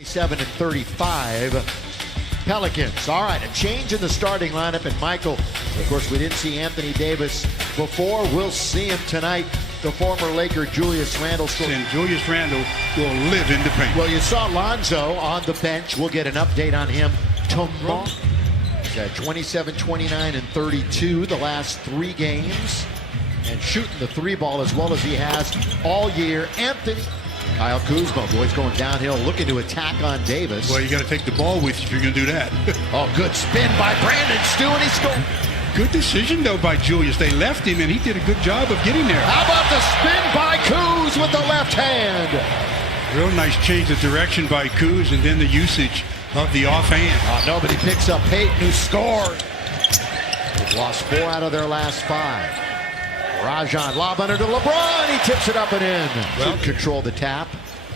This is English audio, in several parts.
37-35 Pelicans. All right, a change in the starting lineup, and Michael, of course, we didn't see Anthony Davis before. We'll see him tonight. The former Laker Julius Randle. And Julius Randle will live in the paint. Well, you saw Lonzo on the bench. We'll get an update on him tomorrow. He's at 27, 29, and 32 the last 3 games, and shooting the 3 ball as well as he has all year. Anthony Kyle Kuzma, boys, going downhill, looking to attack on Davis. Well, you got to take the ball with you if you're going to do that. Oh, good spin by Brandon Stu, and he scored. Good decision, though, by Julius. They left him, and he did a good job of getting there. How about the spin by Kuz with the left hand? Real nice change of direction by Kuz, and then the usage of the offhand. Nobody picks up Peyton, who scored. They've lost 4 out of their last 5. Rajon, lob under to LeBron. He tips it up and in. Well, control the tap,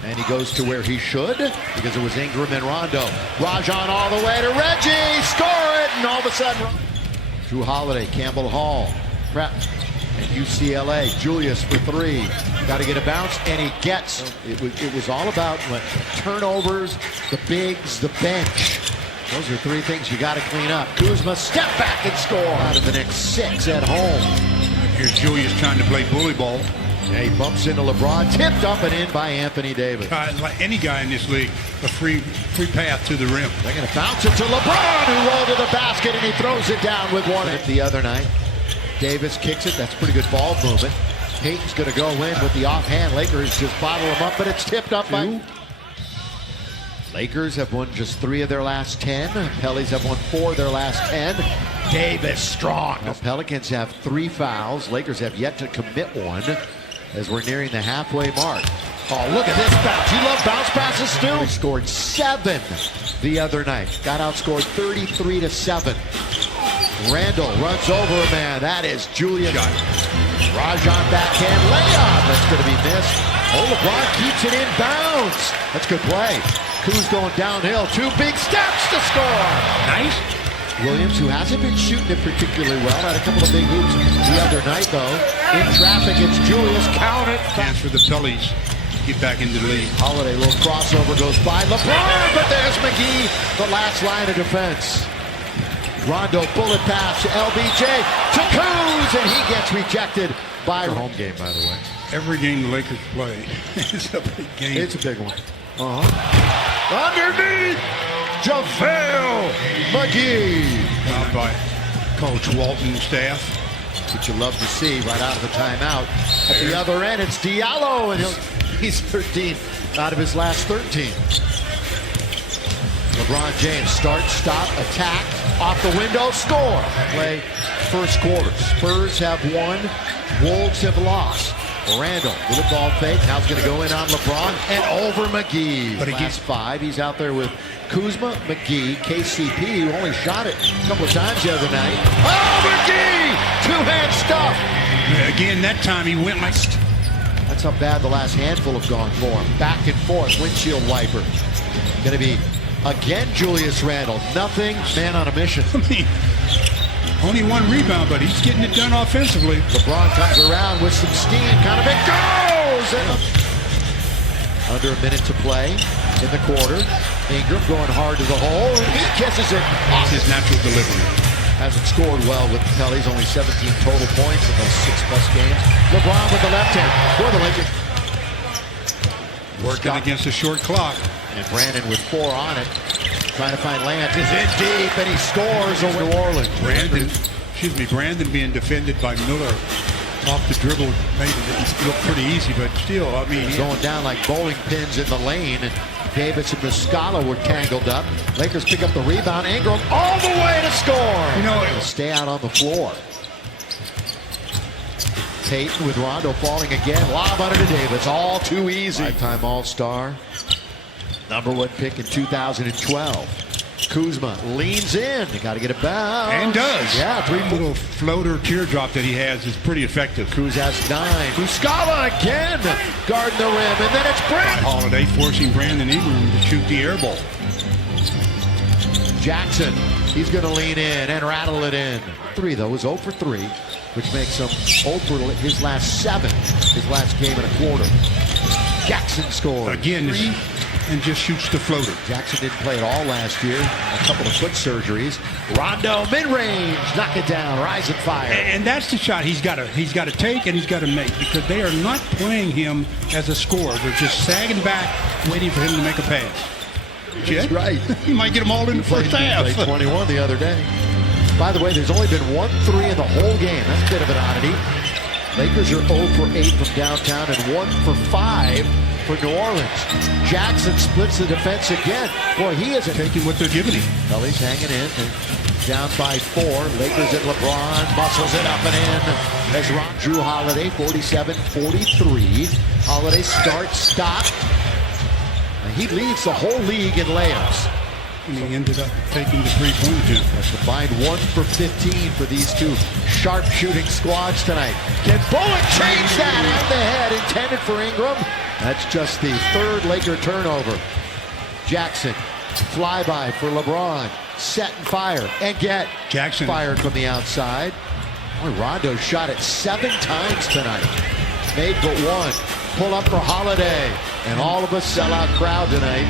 and he goes to where he should because it was Ingram and Rondo. Rajon all the way to Reggie. Score it, and all of a sudden, Drew Holiday, Campbell Hall, prep, and UCLA. Julius for 3. Got to get a bounce, and he gets. It was all about turnovers, the bigs, the bench. Those are 3 things you got to clean up. Kuzma, step back and score out of the next 6 at home. Here's Julius trying to play bully ball. Yeah, he bumps into LeBron, tipped up and in by Anthony Davis. Like any guy in this league, a free path to the rim. They're going to bounce it to LeBron, who rolled to the basket, and he throws it down with 1. The other night, Davis kicks it. That's pretty good ball movement. Peyton's going to go in with the offhand. Lakers just bottle him up, but it's tipped up by... Lakers have won just 3 of their last 10. Pellies have won 4 of their last 10. Davis strong. The Pelicans have 3 fouls. Lakers have yet to commit 1 as we're nearing the halfway mark. Oh, look at this bounce. You love bounce passes, Stu? He scored 7 the other night. Got outscored 33-7. Randle runs over a man. That is Julius. Rajon backhand layup. That's going to be missed. Oh, LeBron keeps it in bounds. That's good play. Kuz going downhill. 2 big steps to score. Nice. Williams, who hasn't been shooting it particularly well, had a couple of big hoops the other night, though. In traffic, it's Julius. Count it. Chance for the Pellies to get back into the lead. Holiday, little crossover goes by LeBron, but there's McGee, the last line of defense. Rondo, bullet pass to LBJ to Kuz, and he gets rejected by a home game, by the way. Every game the Lakers play is a big game. It's a big one. Underneath, JaVale McGee. Out by Coach Walton and staff. Which you love to see right out of the timeout. At the other end, it's Diallo, and he's 13 out of his last 13. LeBron James, start, stop, attack, off the window, score. Play first quarter. Spurs have won, Wolves have lost. Randle with a ball fake. Now he's going to go in on LeBron and over McGee. But against 5, he's out there with Kuzma, McGee, KCP, who only shot it a couple of times the other night. Oh, McGee! 2-hand stuff. Again, that time he went like... That's how bad the last handful have gone for him. Back and forth, windshield wiper. Going to be, again, Julius Randle. Nothing, man on a mission. I mean, only 1 rebound, but he's getting it done offensively. LeBron comes around with some steam. Kind of it goes! And under a minute to play in the quarter. Ingram going hard to the hole. He kisses it off. His natural delivery. Hasn't scored well with the Pellies. Only 17 total points in those 6+ games. LeBron with the left hand for the Lakers. Working against a short clock. And Brandon with 4 on it. Trying to find Lance. Is in deep, and he scores over New Orleans. Brandon being defended by Miller off the dribble made it look pretty easy, but still, I mean, going down like bowling pins in the lane. And Davis and Muscala were tangled up. Lakers pick up the rebound. Ingram all the way to score. You know, it'll stay out on the floor. Peyton with Rondo falling again. Lob under to Davis. All too easy. 5-time All-Star. #1 pick in 2012. Kuzma leans in. They got to get a bounce. And does. Yeah, 3 little floater teardrop that he has is pretty effective. Kuz has 9. Muscala again. Guarding the rim. And then it's Brandon. Holiday forcing Brandon Ingram to shoot the air ball. Jackson. He's going to lean in and rattle it in. 3, though, is 0 for 3, which makes him 0 for his last 7. His last game and a quarter. Jackson scores. Again, and just shoots the floater. Jackson didn't play at all last year. A couple of foot surgeries. Rondo mid-range, knock it down, rise and fire. And that's the shot he's got to take and he's got to make, because they are not playing him as a scorer. They're just sagging back, waiting for him to make a pass. That's right. He might get them all in the first half. He played 21 the other day. By the way, there's only been 1 3 in the whole game. That's a bit of an oddity. Lakers are 0 for 8 from downtown and 1 for 5 for New Orleans. Jackson splits the defense again. Boy, he isn't taking what they're giving him. Pelly's hanging in. Down by 4. Lakers at LeBron. Muscles it up and in. As Drew Holiday, 47-43. Holiday starts, stop. And he leads the whole league in layups. And he ended up taking the three-point attempt. A combined 1 for 15 for these two sharp-shooting squads tonight. Can Bullock change that at the head, intended for Ingram? That's just the 3rd Laker turnover. Jackson, flyby for LeBron, set and fire, and get Jackson fired from the outside. Boy, Rondo shot it 7 times tonight. Made but 1. Pull up for Holiday, and all of us sellout crowd tonight.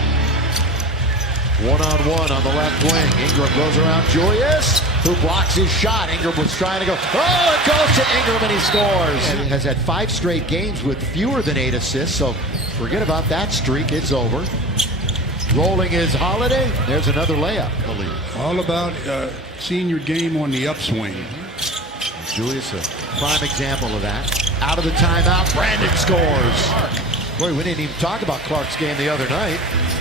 1-on-1 on the left wing. Ingram goes around Julius, who blocks his shot. Ingram was trying to go. Oh, it goes to Ingram and he scores. And he has had 5 straight games with fewer than 8 assists, so forget about that streak. It's over. Rolling is Holiday. There's another layup, I believe. All about seeing your game on the upswing. Julius, a prime example of that. Out of the timeout, Brandon scores. Boy, we didn't even talk about Clark's game the other night.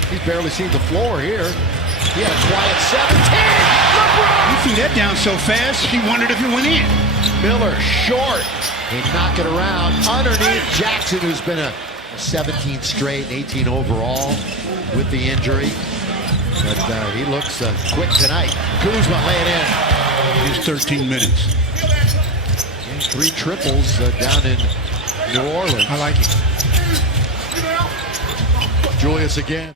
He's barely seen the floor here. He had a quiet 17. LeBron! He threw that down so fast, he wondered if it went in. Miller short. He knocked it around underneath Jackson, who's been a 17 straight and 18 overall with the injury. But he looks quick tonight. Kuzma laying in. Just 13 minutes. And 3 triples down in New Orleans. I like it. Julius again.